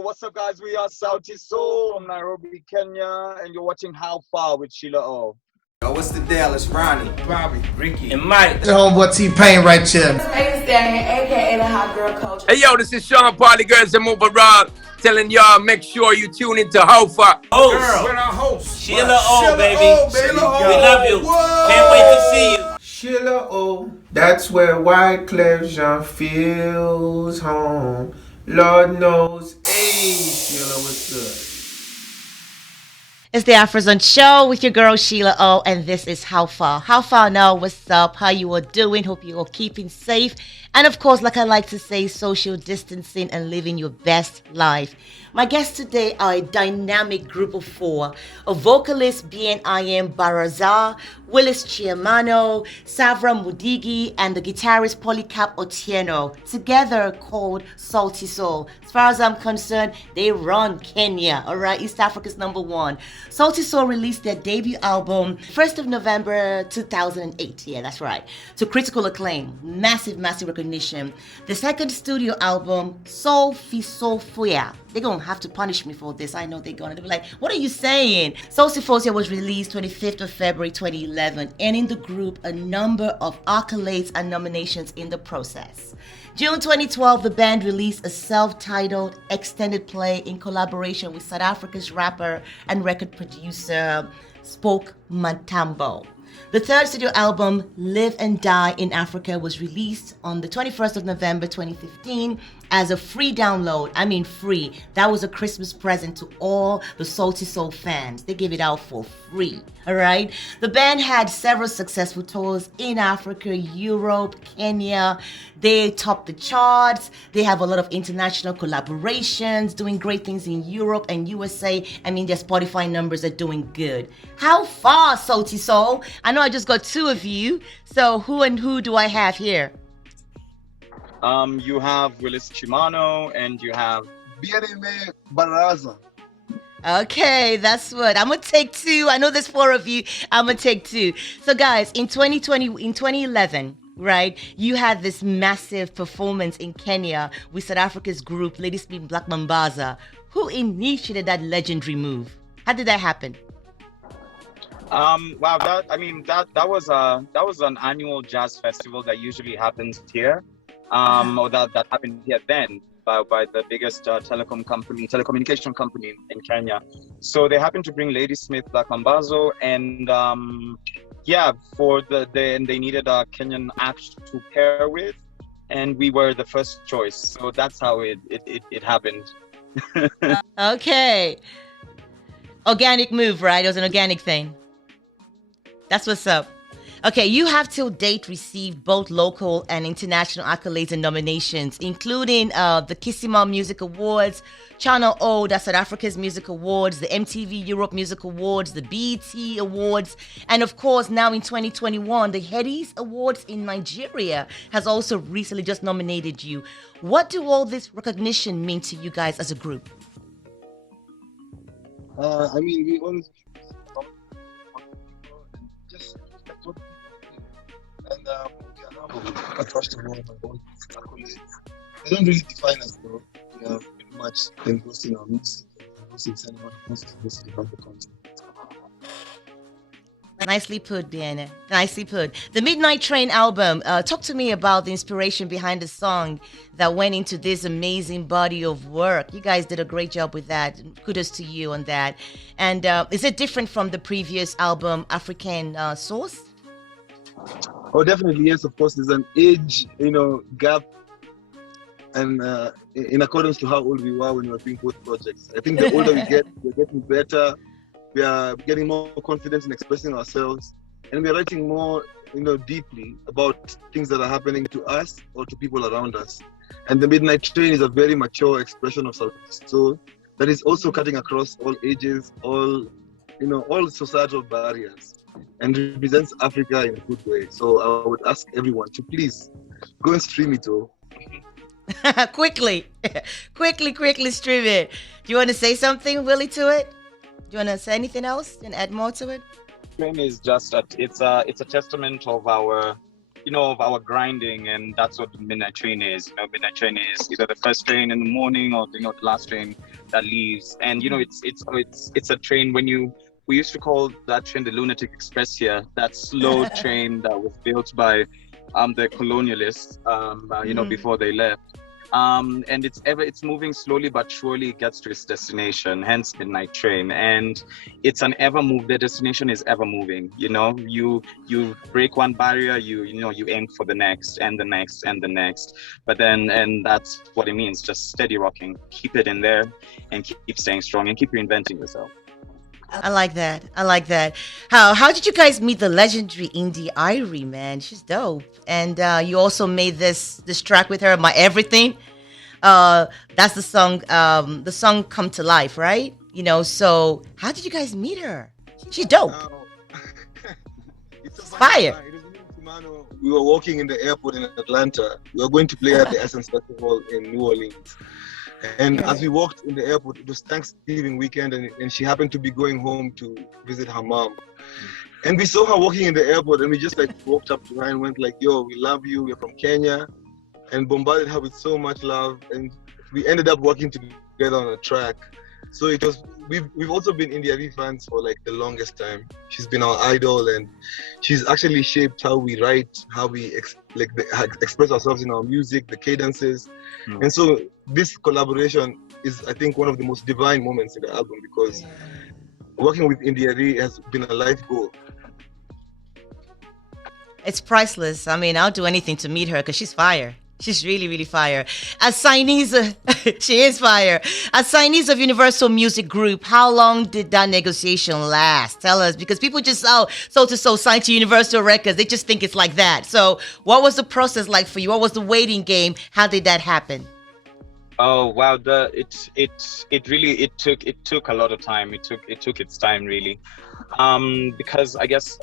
What's up, guys? We are Sauti Sol from Nairobi, Kenya, and you're watching How Far with Sheila O. Yo, what's the deal? It's Ronnie, Bobby, Ricky, and Mike. The homeboy T-Pain right here. aka the hot girl coach. Hey yo, this is Sean Party Girls that move around, telling y'all make sure you tune into How Far. host, We're our host. Sheila O, baby. Sheila O. We love you. Whoa. Can't wait to see you. Sheila O, that's where Wyclef Jean feels home. Lord knows, hey, Sheila, what's good? It's the Afrozons show with your girl Sheila O, and this is How Far. How Far now? What's up? How you all doing? Hope you all keeping safe. And of course, like I like to say, social distancing and living your best life. My guests today are a dynamic group of four: a vocalist BNIM Baraza, Willis Chiamano, Savra Mudigi, and the guitarist Polycap Otieno, together called Sauti Sol. As far as I'm concerned, they run Kenya, all right, East Africa's #1. Sauti Sol released their debut album 1st of November 2008, yeah, that's right, to critical acclaim, massive recognition. The second studio album, Sofi Sofuya, they're gonna have to punish me for this. I know they're gonna be like, what are you saying? Sofi Sofuya was released 25th of February 2011, earning the group a number of accolades and nominations in the process. June 2012, the band released a self-titled extended play in collaboration with South Africa's rapper and record producer Spoke Matambo. The third studio album, Live and Die in Africa, was released on the 21st of November 2015 as a free download. I mean free. That was a Christmas present to all the Sauti Sol fans. They gave it out for free, all right? The band had several successful tours in Africa, Europe, Kenya. They topped the charts. They have a lot of international collaborations, doing great things in Europe and USA. I mean, their Spotify numbers are doing good. How far, Sauti Sol? I know I just got two of you. So who and who do I have here? You have Willis Chimano and you have BNM Baraza. Okay, that's what. I'm going to take two. I know there's four of you. I'm going to take two. So guys, in 2011, right, you had this massive performance in Kenya with South Africa's group, LadySmith Black Mambazo. Who initiated that legendary move? How did that happen? wow, that was an annual jazz festival that usually happens here. Or that happened here then by the biggest telecommunication company in Kenya. So they happened to bring LadySmith Black Mambazo, and they needed a Kenyan act to pair with, and we were the first choice. So that's how it happened. Okay. Organic move, right? It was an organic thing. That's what's up. Okay, you have till date received both local and international accolades and nominations, including the Kisima Music Awards, Channel O, that's South Africa's Music Awards, the MTV Europe Music Awards, the BET Awards, and of course, now in 2021, the Headies Awards in Nigeria has also recently just nominated you. What do all this recognition mean to you guys as a group? We always just and we are humble across the world by all these accolades. They don't really define us though. We are pretty much engrossed in our music and engrossed in sending out the messages about the content. Nicely put, Diana. Nicely put. The Midnight Train album. Talk to me about the inspiration behind the song that went into this amazing body of work. You guys did a great job with that. Kudos to you on that. And is it different from the previous album, African Source? Oh, definitely, yes. Of course, there's an age, gap, and in accordance to how old we were when we were doing both projects. I think the older we get, we're getting better. We are getting more confident in expressing ourselves, and we're writing more, deeply about things that are happening to us or to people around us. And the Midnight Train is a very mature expression of Sauti Sol that is also cutting across all ages, all societal barriers, and represents Africa in a good way. So I would ask everyone to please go and stream it all. quickly stream it. Do you want to say something, Willie, to it? Do you want to say anything else and add more to it? Train is just it's a testament of our of our grinding, and that's what the midnight train is. Midnight train is either the first train in the morning or the last train that leaves. And it's a train. We used to call that train the Lunatic Express here. That slow train that was built by the colonialists, before they left. And it's moving slowly but surely. It gets to its destination, hence midnight train. And it's an the destination is ever moving. You break one barrier, you aim for the next and the next and the next. And that's what it means, just steady rocking, keep it in there and keep staying strong and keep reinventing yourself. I like that. How did you guys meet the legendary India Arie, man? She's dope. And you also made this track with her, My Everything. That's the song Come to Life, right? So how did you guys meet her? She's dope. It's fire. We were walking in the airport in Atlanta. We were going to play at the Essence Festival in New Orleans. And as we walked in the airport, it was Thanksgiving weekend, and she happened to be going home to visit her mom. And we saw her walking in the airport, and we just walked up to her and went yo, we love you, we're from Kenya, and bombarded her with so much love. And we ended up working together on a track. So we've also been India Arie fans for the longest time. She's been our idol, and she's actually shaped how we write, how we express ourselves in our music, the cadences. And so this collaboration is, I think, one of the most divine moments in the album, because working with India Arie has been a life goal. It's priceless. I mean, I'll do anything to meet her because she's fire. She's really, really fire. As signees, she is fire. As signees of Universal Music Group, how long did that negotiation last? Tell us, because people just Sauti Sol signed to Universal Records. They just think it's like that. So, what was the process like for you? What was the waiting game? How did that happen? Oh wow! It took a lot of time. It took its time, really, because I guess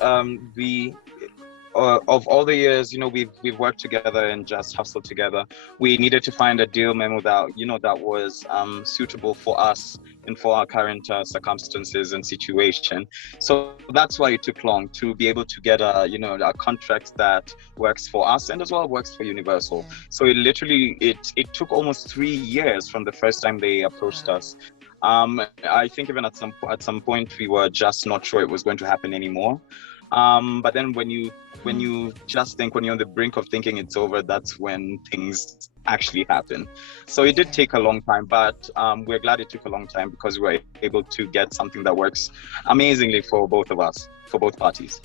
of all the years, we've worked together and just hustled together. We needed to find a deal memo that was suitable for us and for our current circumstances and situation. So that's why it took long to be able to get a contract that works for us and as well works for Universal. So it took almost 3 years from the first time they approached us. I think even at some point we were just not sure it was going to happen anymore. But then when you just think, when you're on the brink of thinking it's over, that's when things actually happen. So it did take a long time, but we're glad it took a long time because we were able to get something that works amazingly for both of us, for both parties.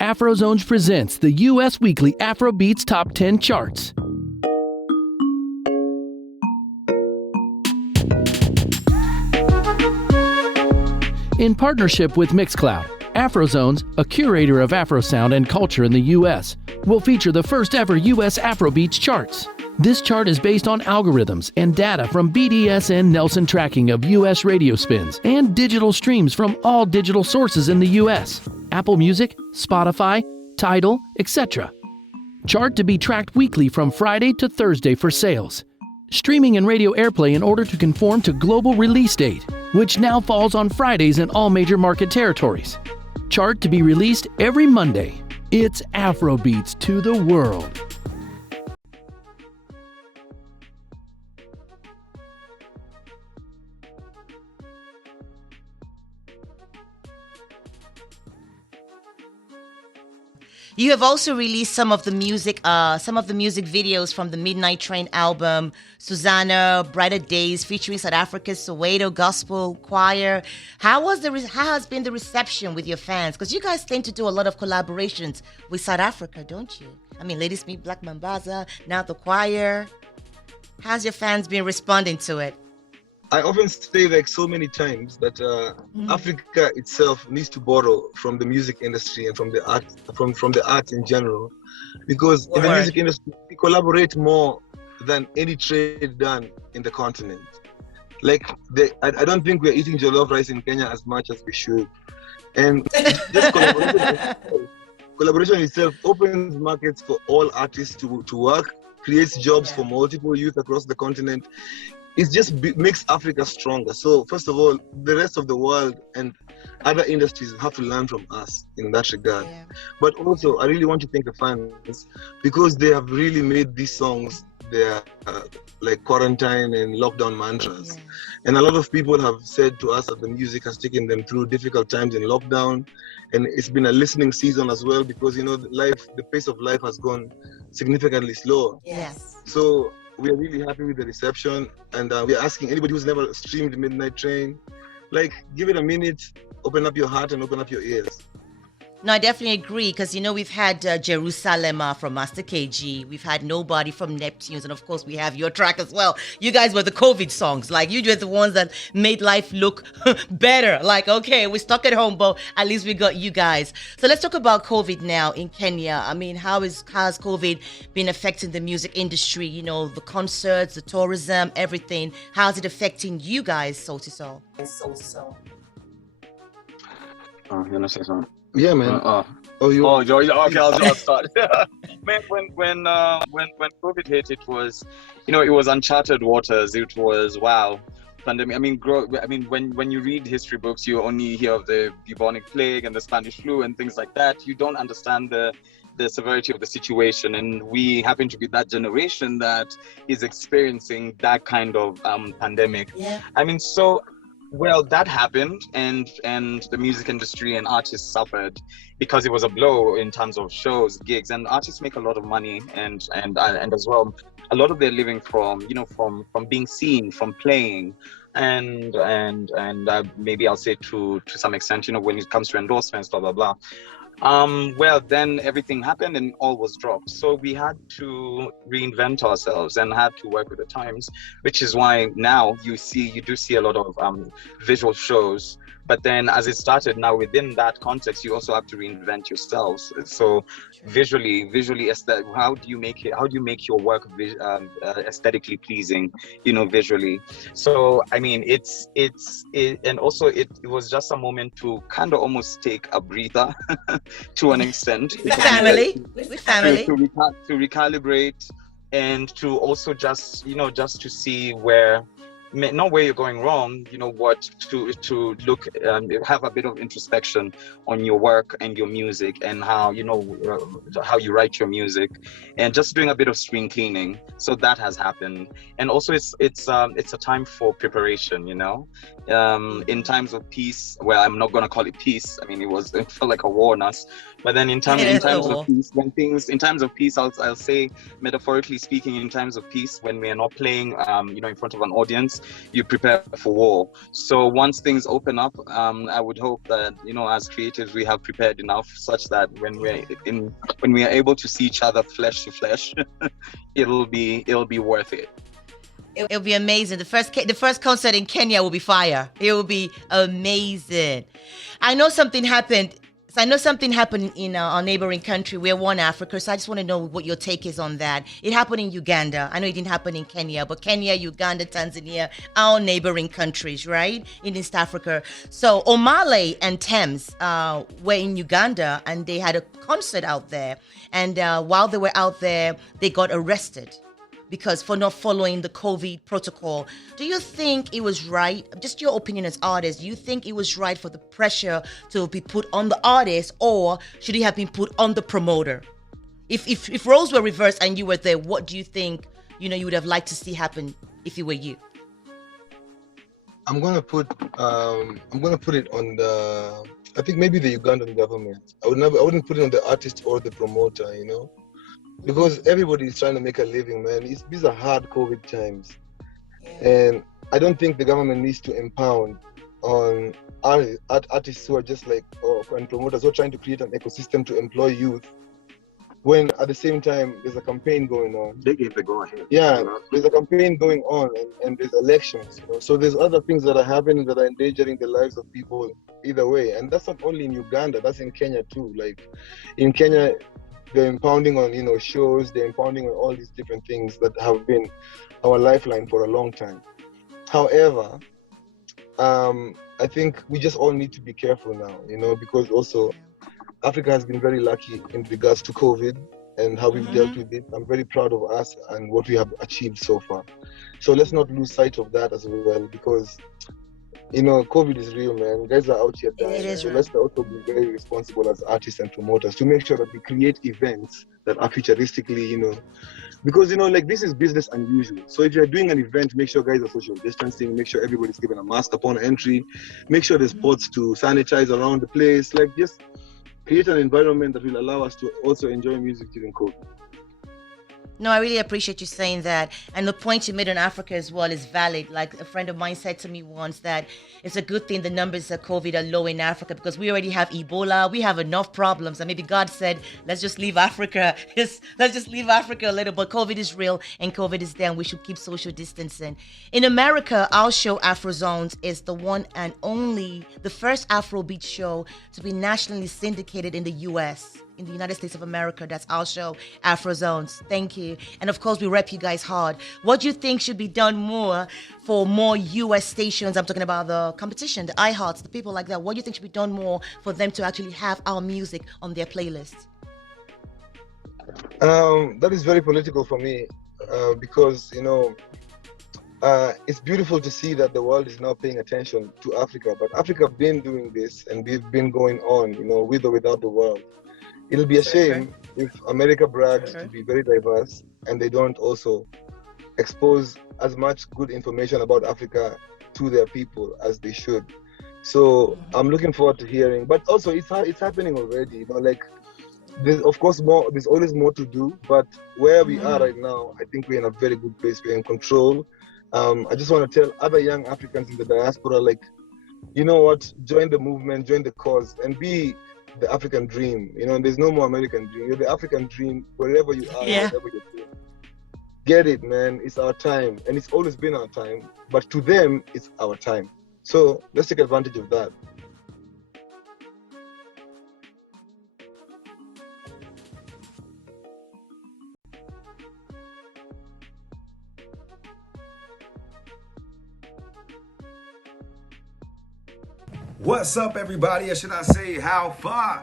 Afrozons presents the U.S. Weekly Afro Beats Top 10 Charts. In partnership with Mixcloud, Afrozons, a curator of Afro sound and culture in the U.S., will feature the first ever U.S. Afrobeats charts. This chart is based on algorithms and data from BDSN Nelson tracking of U.S. radio spins and digital streams from all digital sources in the U.S. Apple Music, Spotify, Tidal, etc. Chart to be tracked weekly from Friday to Thursday for sales. Streaming and radio airplay in order to conform to global release date, which now falls on Fridays in all major market territories. Chart to be released every Monday. It's Afrobeats to the world. You have also released some of the music videos from the Midnight Train album, Susanna, Brighter Days, featuring South Africa's Soweto Gospel Choir. How has been the reception with your fans? Because you guys tend to do a lot of collaborations with South Africa, don't you? I mean, LadySmith, Black Mambazo, now the choir. How's your fans been responding to it? I often say so many times that Africa itself needs to borrow from the music industry and from the art, from the arts in general, because in the music industry we collaborate more than any trade done in the continent. I don't think we're eating jollof rice in Kenya as much as we should, and this collaboration itself opens markets for all artists to work, creates jobs for multiple youth across the continent. it just makes Africa stronger. So first of all, the rest of the world and other industries have to learn from us in that regard. Yeah. But also, I really want to thank the fans because they have really made these songs their like quarantine and lockdown mantras. Yeah. And a lot of people have said to us that the music has taken them through difficult times in lockdown, and it's been a listening season as well because the pace of life has gone significantly slower. Yes. So we are really happy with the reception, and we are asking anybody who's never streamed Midnight Train, like, give it a minute, open up your heart and open up your ears. No, I definitely agree because, we've had Jerusalem from Master KG. We've had Nobody from Neptunes. And, of course, we have your track as well. You guys were the COVID songs. Like, you were the ones that made life look better. Like, okay, we're stuck at home, but at least we got you guys. So let's talk about COVID now in Kenya. I mean, how has COVID been affecting the music industry? The concerts, the tourism, everything. How's it affecting you guys, Sauti Sol? You want to say something? Yeah, man. Okay, I'll start. Man, when COVID hit, it was, it was uncharted waters. It was wow, pandemic. I mean, when you read history books, you only hear of the bubonic plague and the Spanish flu and things like that. You don't understand the severity of the situation, and we happen to be that generation that is experiencing that kind of pandemic. Yeah. I mean, so. Well, that happened, and the music industry and artists suffered because it was a blow in terms of shows, gigs, and artists make a lot of money, and as well, a lot of their living from being seen, from playing, and maybe I'll say to some extent, when it comes to endorsements, blah blah blah. Well, then everything happened and all was dropped. So we had to reinvent ourselves and had to work with the times, which is why now you do see a lot of visual shows. But then as it started, now within that context, you also have to reinvent yourselves. So visually, how do you make your work aesthetically pleasing, visually? So, I mean, and also it was just a moment to kind of almost take a breather to an extent. With family. To recalibrate and to also just to see not where you're going wrong, what to look, have a bit of introspection on your work and your music and how how you write your music, and just doing a bit of screen cleaning. So that has happened, and also it's a time for preparation. In times of peace. Well, I'm not gonna call it peace. I mean, it felt like a war on us. But then in times of peace, I'll say, metaphorically speaking, in times of peace, when we are not playing, in front of an audience, you prepare for war. So once things open up, I would hope that, as creatives, we have prepared enough such that when we are able to see each other flesh to flesh, it'll be worth it. It'll be amazing. The first concert in Kenya will be fire. It will be amazing. I know something happened in our neighboring country. We're one Africa, so I just want to know what your take is on that. It happened in Uganda. I know it didn't happen in Kenya, but Kenya, Uganda, Tanzania, our neighboring countries, right? In East Africa. So Omale and Thames were in Uganda, and they had a concert out there. And while they were out there, they got arrested because for not following the COVID protocol. Do you think it was right, just your opinion as artists, do you think it was right for the pressure to be put on the artist, or should it have been put on the promoter? If roles were reversed and you were there, what do you think, you would have liked to see happen if it were you? I'm gonna put it on I think maybe the Ugandan government. I wouldn't put it on the artist or the promoter, because everybody is trying to make a living, man. These are hard COVID times. And I don't think the government needs to impound on artists who are just and promoters who are trying to create an ecosystem to employ youth, when at the same time there's a campaign going on. They gave the go ahead. Yeah, there's a campaign going on, and there's elections. So there's other things that are happening that are endangering the lives of people either way. And that's not only in Uganda, that's in Kenya too. Like in Kenya, they're impounding on, shows, they're impounding on all these different things that have been our lifeline for a long time. However, I think we just all need to be careful now, because also Africa has been very lucky in regards to COVID. and how we've dealt with it. I'm very proud of us and what we have achieved so far. So let's not lose sight of that as well, because COVID is real, man. Guys are out here dying. It is so real. let's also be very responsible as artists and promoters to make sure that we create events that are futuristically, because like this is business unusual. So if you're doing an event, make sure guys are social distancing, make sure everybody's given a mask upon entry, make sure there's pots to sanitize around the place, like just create an environment that will allow us to also enjoy music during COVID. No, I really appreciate you saying that. And the point you made on Africa as well is valid. Like a friend of mine said to me once that it's a good thing the numbers of COVID are low in Africa because we already have Ebola. We have enough problems. And maybe God said, let's just leave Africa. Let's just leave Africa a little. But COVID is real and COVID is there and we should keep social distancing. In America, our show Afrozons is the one and only, the first Afrobeat show to be nationally syndicated in the U.S., in the United States of America. That's our show, Afrozons. Thank you. And of course, we rep you guys hard. What do you think should be done more for more US stations? I'm talking about the competition, the iHearts, the people like that. What do you think should be done more for them to actually have our music on their playlist? That is very political for me because, it's beautiful to see that the world is now paying attention to Africa. But Africa have been doing this and we've been going on, with or without the world. It'll be a shame if America brags to be very diverse and they don't also expose as much good information about Africa to their people as they should. So I'm looking forward to hearing, but also it's happening already. There's of course more. There's always more to do, but where we are right now, I think we're in a very good place. We're in control. I just want to tell other young Africans in the diaspora, you know what? Join the movement, join the cause, and be the African dream. There's no more American dream. You're the African dream wherever you are, whatever you're doing. Get it, man. It's our time, and it's always been our time. But to them, it's our time. So let's take advantage of that. What's up, everybody? Or should I say, how far?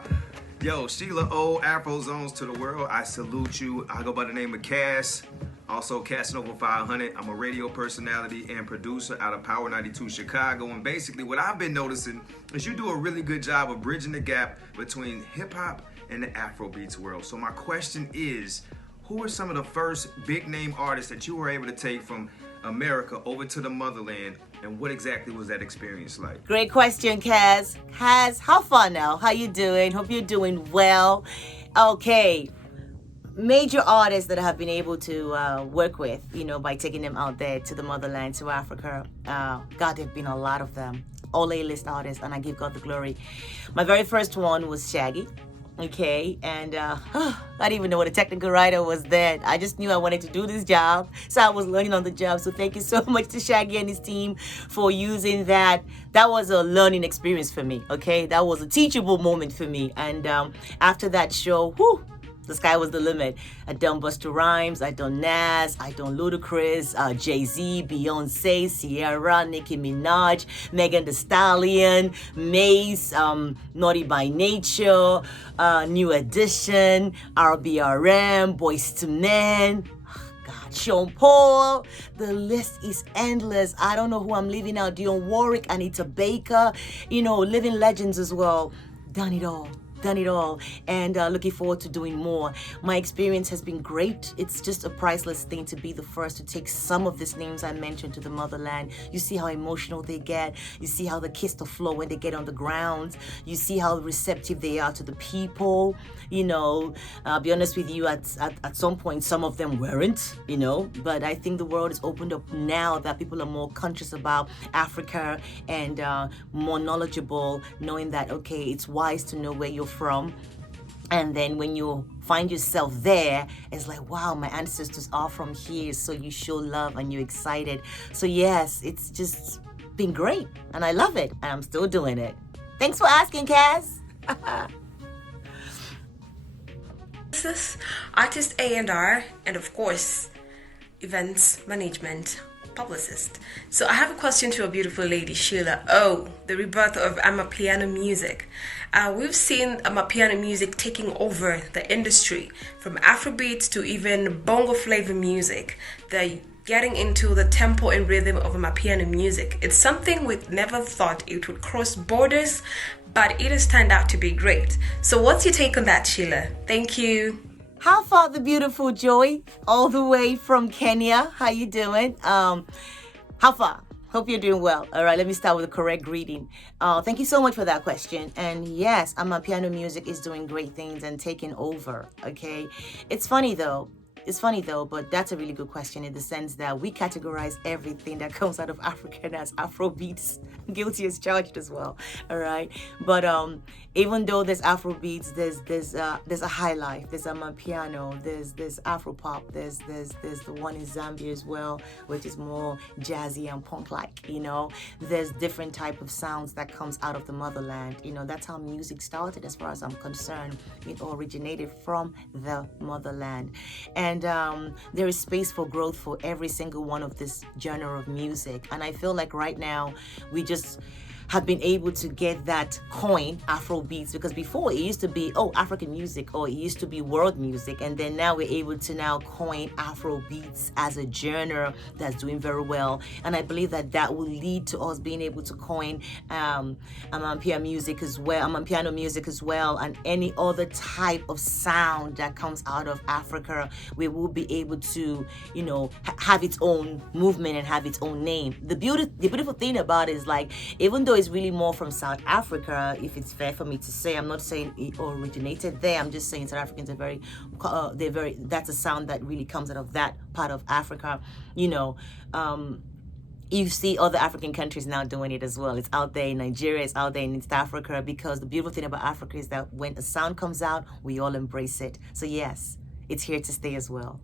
Yo, Sheila O, Afrozons to the world. I salute you. I go by the name of Cass. Also, Casanova 500. I'm a radio personality and producer out of Power 92 Chicago. And basically, what I've been noticing is you do a really good job of bridging the gap between hip hop and the Afrobeats world. So my question is, who are some of the first big name artists that you were able to take from America over to the motherland, and what exactly was that experience like? Great question, Kaz. Kaz, how far now? How you doing? Hope you're doing well. Okay. Major artists that I have been able to work with, by taking them out there to the motherland, to Africa. God, there've been a lot of them. All A-list artists, and I give God the glory. My very first one was Shaggy. Okay, and I didn't even know what a technical writer was then. I just knew I wanted to do this job, so I was learning on the job. So thank you so much to Shaggy and his team for using that. That was a learning experience for me, okay? That was a teachable moment for me. And after that show, the sky was the limit. I done Busta Rhymes, I done Nas, I done Ludacris, Jay-Z, Beyonce, Sierra, Nicki Minaj, Megan Thee Stallion, Mace, Naughty by Nature, New Edition, RBRM, Boyz II Men, Sean Paul. The list is endless. I don't know who I'm leaving out. Dionne Warwick, Anita Baker, living legends as well. Done it all. And looking forward to doing more. My experience has been great. It's just a priceless thing to be the first to take some of these names I mentioned to the motherland. You see how emotional they get. You see how they kiss the floor when they get on the ground. You see how receptive they are to the people. I'll be honest with you, at some point some of them weren't, but I think the world is opened up now that people are more conscious about Africa and more knowledgeable, knowing that, okay, it's wise to know where you're from. And then when you find yourself there, it's like, wow, my ancestors are from here. So you show love and you're excited. So yes, it's just been great and I love it and I'm still doing it. Thanks for asking, Kaz. Artist A&R, and of course, events management. publicist. So I have a question to a beautiful lady, Sheila O, the rebirth of Amapiano music. We've seen Amapiano music taking over the industry, from Afrobeats to even bongo flavor music. They're getting into the tempo and rhythm of Amapiano music. It's something we never thought it would cross borders, but it has turned out to be great. So what's your take on that, Sheila? Thank you. How far, the beautiful Joy, all the way from Kenya. How you doing? How far? Hope you're doing well. All right, let me start with the correct greeting. Thank you so much for that question. And yes, Amapiano music is doing great things and taking over. Okay, it's funny though, but that's a really good question in the sense that we categorize everything that comes out of Africa as Afrobeats, guilty as charged as well. All right, but even though there's Afrobeats, there's a high life, there's Amapiano, there's Afropop, there's the one in Zambia as well, which is more jazzy and punk-like. You know, there's different type of sounds that comes out of the motherland. You know, that's how music started, as far as I'm concerned. It originated from the motherland, and there is space for growth for every single one of this genre of music. And I feel like right now we just have been able to get that coin, Afrobeats, because before it used to be, African music, or it used to be world music, and then now we're able to now coin Afrobeats as a genre that's doing very well. And I believe that will lead to us being able to coin Amapiano music as well, and any other type of sound that comes out of Africa. We will be able to, you know, have its own movement and have its own name. The beautiful thing about it is, like, even though it's really more from South Africa, if it's fair for me to say, I'm not saying it originated there, I'm just saying South Africans are that's a sound that really comes out of that part of Africa. You know, you see other African countries now doing it as well. It's out there in Nigeria, it's out there in East Africa, because the beautiful thing about Africa is that when a sound comes out, we all embrace it. So yes, it's here to stay as well.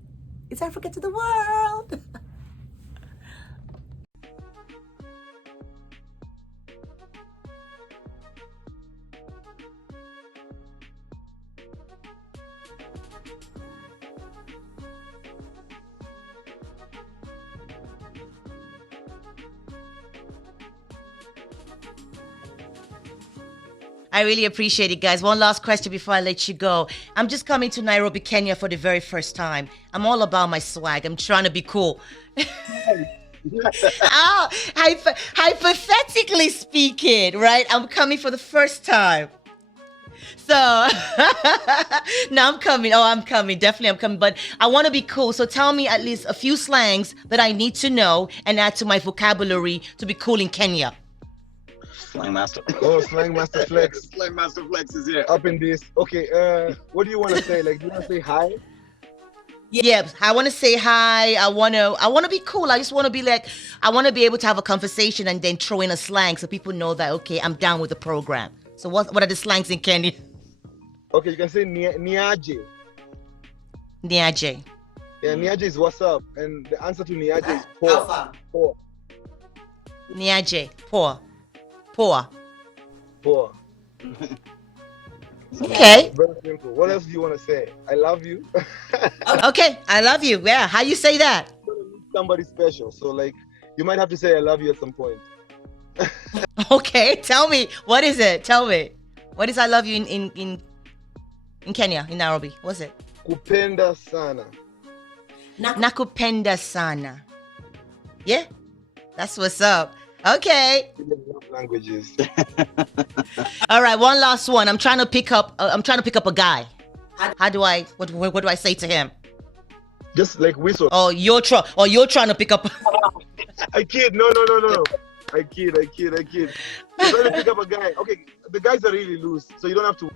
It's Africa to the world. I really appreciate it, guys. One last question before I let you go. I'm just coming to Nairobi, Kenya for the very first time. I'm all about my swag. I'm trying to be cool. Hypothetically speaking, right? I'm coming for the first time. So, no, I'm coming. Definitely I'm coming. But I want to be cool. So tell me at least a few slangs that I need to know and add to my vocabulary to be cool in Kenya. Slang Master. Oh, Slang Master Flex. Slang Master Flex is here. Up in this. Okay, what do you want to say? Like, do you want to say hi? Yeah, I want to say hi. I want to be cool. I just want to be like, I want to be able to have a conversation and then throw in a slang so people know that, okay, I'm down with the program. So what are the slangs in Kenya? Okay, you can say Niaje. Niaje. Yeah, Niaje is what's up. And the answer to Niaje is poor. Poor. Niaje, poor. Poor. Poor. Okay. Very simple. What else do you want to say? I love you. Okay, I love you. Yeah, how you say that? Somebody special. So, like, you might have to say I love you at some point. Okay, tell me. What is it? Tell me. What is I love you in Kenya, in Nairobi? What's it? Kupenda sana. Nakupenda sana. Yeah? That's what's up. Okay. Languages. All right, one last one. I'm trying to pick up a guy. What do I say to him? Just like whistle. Oh, you're trying to pick up. I kid. No. I kid. You're trying to pick up a guy. Okay, the guys are really loose, so you don't have to.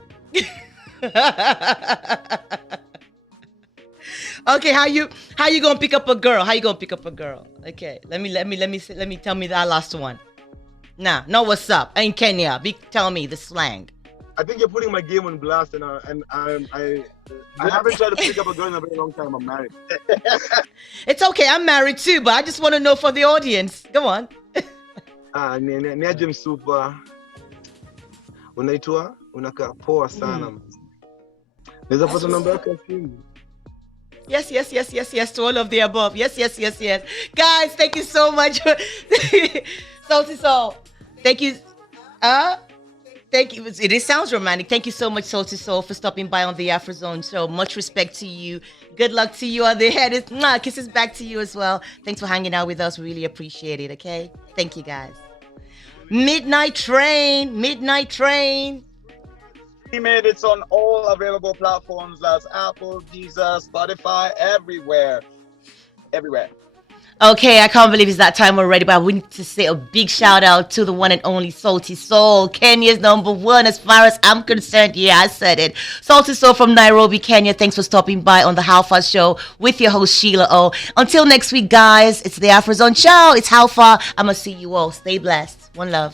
Okay, how you gonna pick up a girl? Okay, let me tell me that last one. Nah, no, what's up? In Kenya, tell me the slang. I think you're putting my game on blast, and I haven't tried to pick up a girl in a very long time. I'm married. It's okay, I'm married too, but I just want to know for the audience. Go on. Niaje msupa. Unaitwa unakaa poa sana. Naweza pata namba yako ya simu? Yes, yes, yes, yes, yes to all of the above. Yes, yes, yes, yes. Guys, thank you so much. Sauti Sol. Thank you. Thank you. It sounds romantic. Thank you so much, Sauti Sol, for stopping by on the Afrozone show. Much respect to you. Good luck to you on the head. Kisses back to you as well. Thanks for hanging out with us. Really appreciate it. Okay. Thank you, guys. Midnight Train. Midnight Train. It's on all available platforms. That's Apple, Jesus, Spotify, everywhere. Everywhere. Okay, I can't believe it's that time already, but we need to say a big shout out to the one and only Sauti Sol, Kenya's #1 as far as I'm concerned. Yeah, I said it. Sauti Sol from Nairobi, Kenya. Thanks for stopping by on the How Far Show with your host Sheila O. Until next week, guys, it's the Afrozone Show. It's How Far. I'ma see you all. Stay blessed. One love.